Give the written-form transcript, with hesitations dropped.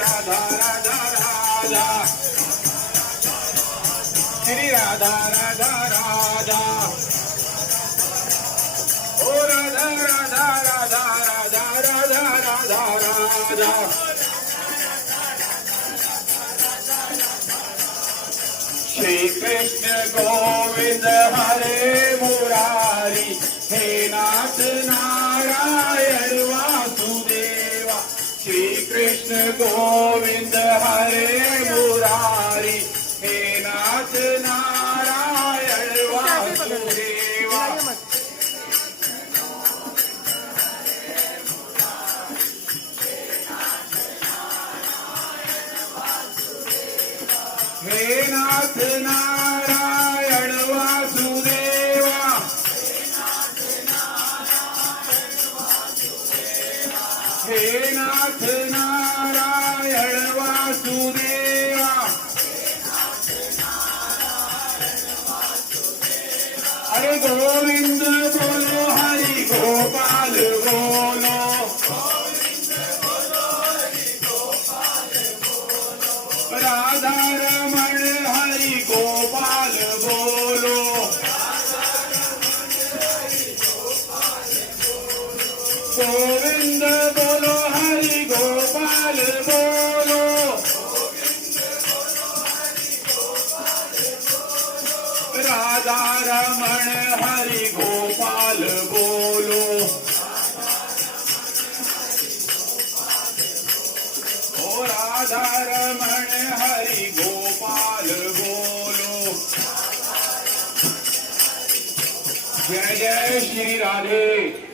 राधा राधा राधा श्री राधा राधा राधा ओ राधा राधा राधा राधा राधा राधा राधा श्री कृष्ण गोविंद हरे मुरारी हे नाथ नारायण वासुदेवा श्री कृष्ण गोविंद हरे मुरारी हे नाथ नारायण वासुदेवा हे नाथ नारायण वासुदेवा हे नाथ नारायण वासुदेवा अरे गोविंद बोलो हरि गोपाल बोलो राधा रमण हरि गोपाल बोलो गोविंद बोलो हरि गोपाल बोलो राधा रमण हरि गोपाल बोलो ओ राधा रमण हरि गोपाल बोलो जय जय श्री राधे।